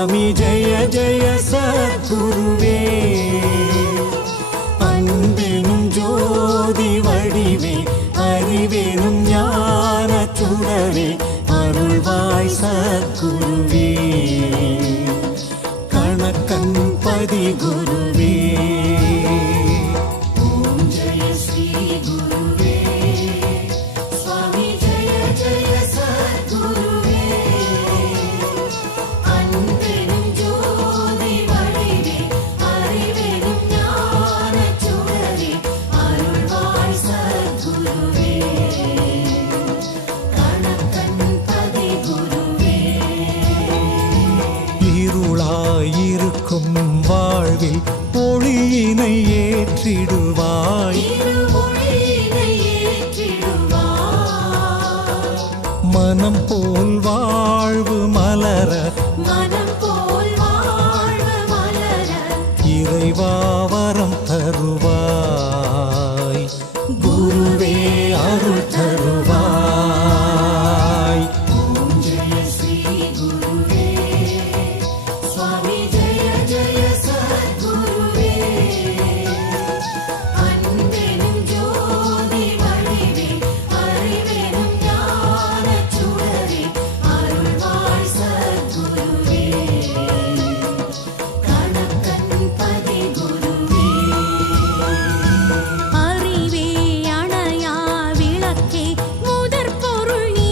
சுவாமி ஜெய ஜெய சத்குருவே. அன்பெனும் ஜோதி வடிவே அறிவெனும் ஞான சுடரே அருள்வாய் சத்குருவே. கணக்கன் பதி குருவே. ஓம் ஜெய ஸ்ரீ குருவே. சுவாமி ஜெய ஜெய சத்குருவே. அன்பெனும் ஜோதி வடிவே அறிவெனும் ஞான சுடரே அருள்வாய் சத்குருவே. கணக்கன் பதி குருவே. இருளாயிருக்கும் வாழ்வில் ஒளியினை ஏற்றிடுவாய். மனம் போல் வாழ்வு மலர இறைவா வரம் தருவாய். குருவே அருள் தருவாய். ஓம் ஜெய ஸ்ரீ குருவே. சுவாமி ஜெய ஜெய சத்குருவே. அன்பெனும் ஜோதி வடிவே அறிவெனும் ஞான சுடரே அருள்வாய் சத்குருவே. கணக்கன் பதி குருவே. அறிவே அணையா விளக்கே முதற் பொருள் நீ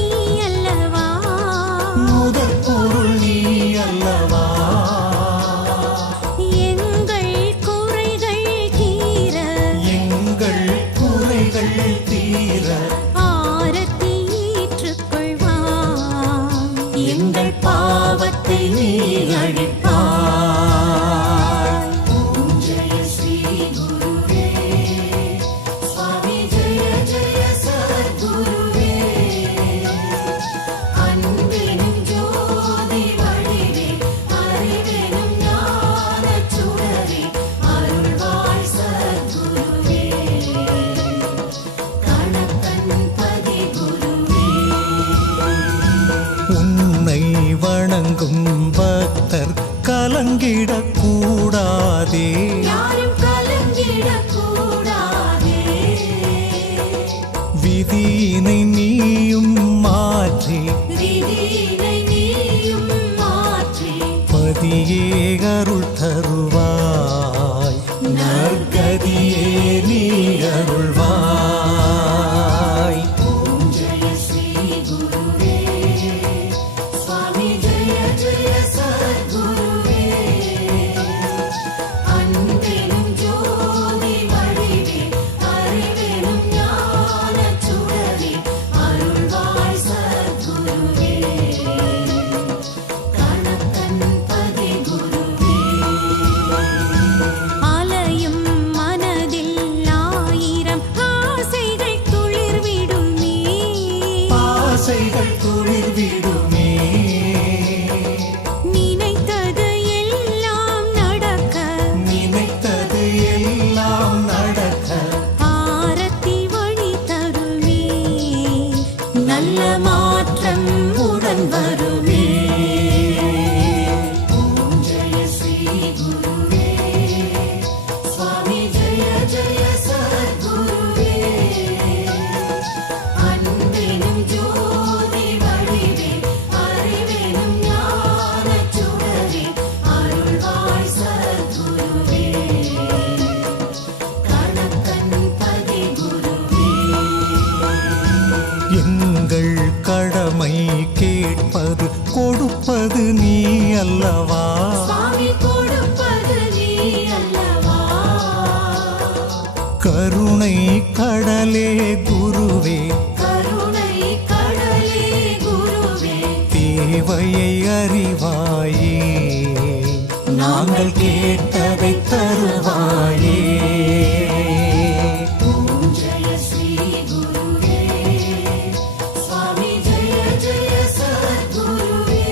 அல்லவா. முதற் பொருள் நீ அல்லவா. எங்கள் குறைகள் தீர ஆரத்தி ஏற்றுக்கொள்வாய். எங்கள் பாவத்தை நீ அழிப்பாய். ஓம் ஜெய ஸ்ரீ குருவே. சுவாமி ஜெய ஜெய சத்குருவே. அன்பெனும் ஜோதி வடிவே அறிவெனும் ஞான சுடரே அருள்வாய் சத்குருவே. கணக்கன் பதி குருவே. உன்னை வணங்கும் பக்தர் கலங்கிடக் கூடாதே. யாரும் கலங்கிடக் கூடாதே. விதியினை நீயும் மாற்றி பதியே அருள் தருவாய். நற்கதியே நீ அருள்வாய். ஓம் ஜெய ஸ்ரீ குருவே. சுவாமி ஜெய ஜெய சத்குருவே. அன்பெனும் ஜோதி வடிவே அறிவெனும் ஞான சுடரே அருள்வாய் சத்குருவே. கணக்கன் பதி குருவே. அலையும் மனதில் ஆயிரம் ஆசைகள் துளிர்விடுமே. ஆசைகள் துளிர்விடுமே. நினைத்தது எல்லாம் நடக்க ஆரத்தி வழி தருமே. நல்ல மாற்றம் உடன் வருமே. ஓம் ஜெய ஸ்ரீ குருவே. சுவாமி ஜெய ஜெய சத்குருவே. அன்பெனும் ஜோதி வடிவே அறிவெனும் ஞான சுடரே அருள்வாய் சத்குருவே. கணக்கன் பதி குருவே. எங்கள் கடமை கேட்பது கொடுப்பது நீ அல்லவா. சுவாமி கொடுப்பது நீ அல்லவா. கருணை கடலே குருவே. கருணை கடலே குருவே. தேவையை அறிவாயே. நாங்கள் கேட்டதை தருவாயே. ஓம் ஜெய ஸ்ரீ குருவே. சுவாமி ஜெய ஜெய சத்குருவே.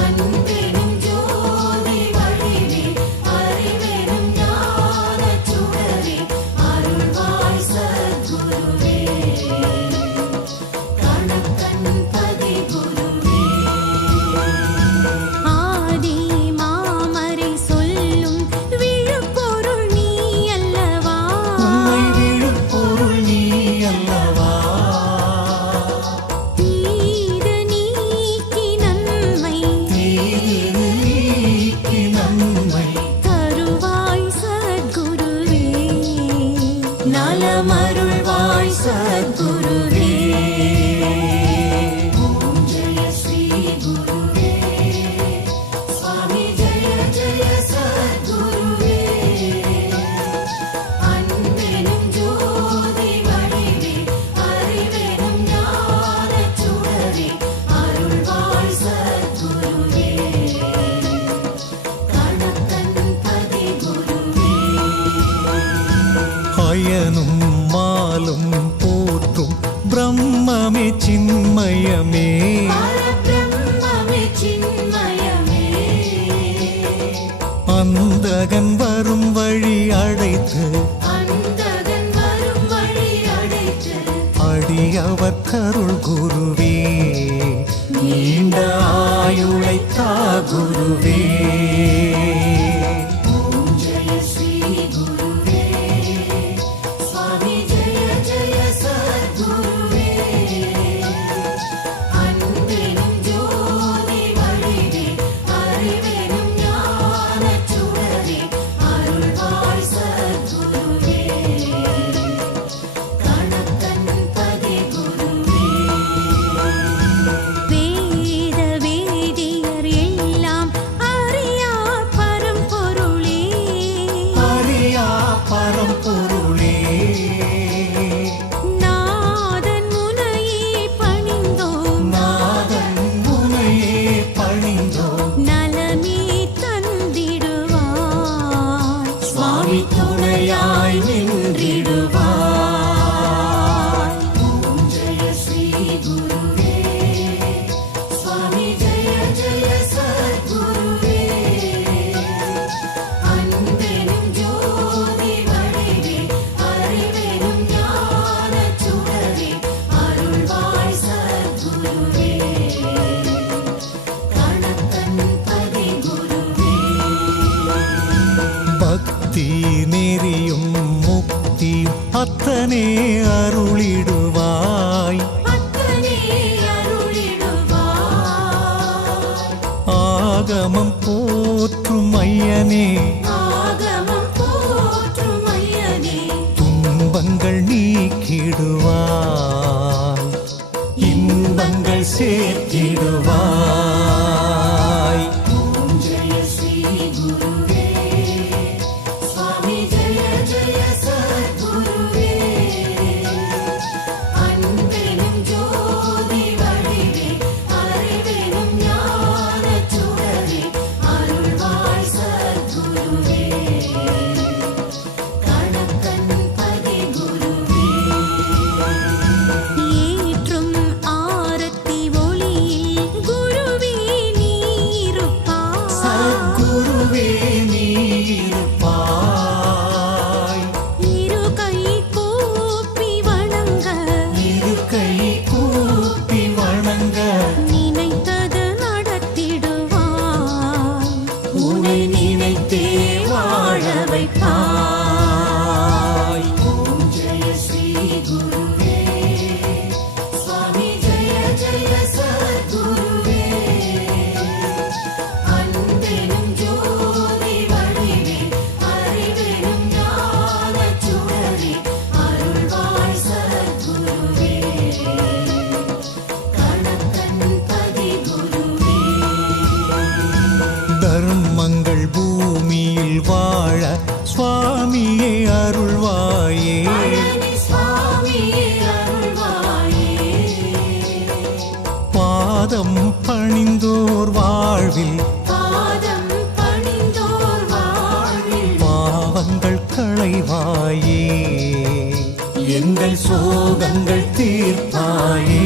அன்பெனும் ஜோதி வடிவே அறிவெனும் ஞான சுடரே அருள்வாய் சத்குருவே. கணக்கன் பதி குருவே. அத்தனே அருளிடுவாய். அத்தனே அருளிடுவாய். ஆகமம் போற்றும் ஐயனே, ஆகமம் போற்றும் ஐயனே, துன்பங்கள் நீக்கிடுவாய், இன்பங்கள் சேர்த்திடுவாய். ஓம் ஜெய ஸ்ரீ குருவே, சுவாமி ஜெய ஜெய சத்குருவே. அன்பெனும் ஜோதி வடிவே, அறிவெனும் ஞானச் சுடரே, அருள்வாய் சத்குருவே. கணக்கன் பதி குருவே. ஏற்றும் ஆரத்தி ஒளியில் குருவே நீ இருப்பாய். சத்குருவே நீ இருப்பாய். இரு கை கூப்பி வணங்க, இரு கை கூப்பி வணங்க, நினைத்தது நடத்திடுவாய். உனை நினைத்தே வாழ வைப்பாய். ஓம் ஜெய ஸ்ரீ குருவே, சுவாமி ஜெய ஜெய சத்குருவே. அன்பெனும் ஜோதி வடிவே, அறிவெனும் ஞானச் சுடரே, அருள்வாய் சத்குருவே. கணக்கன் பதி குருவே. தர்மங்கள் பூமியில் வாழ சுவாமியே அருள்வாயே. பழனி சுவாமியே அருள்வாயே. பாதம் பணிந்தோர் வாழ்வில் பாதம் பணிந்தோர் வாழ்வில் பாவங்கள் களைவாயே, எங்கள் சோகங்கள் தீர்ப்பாயே.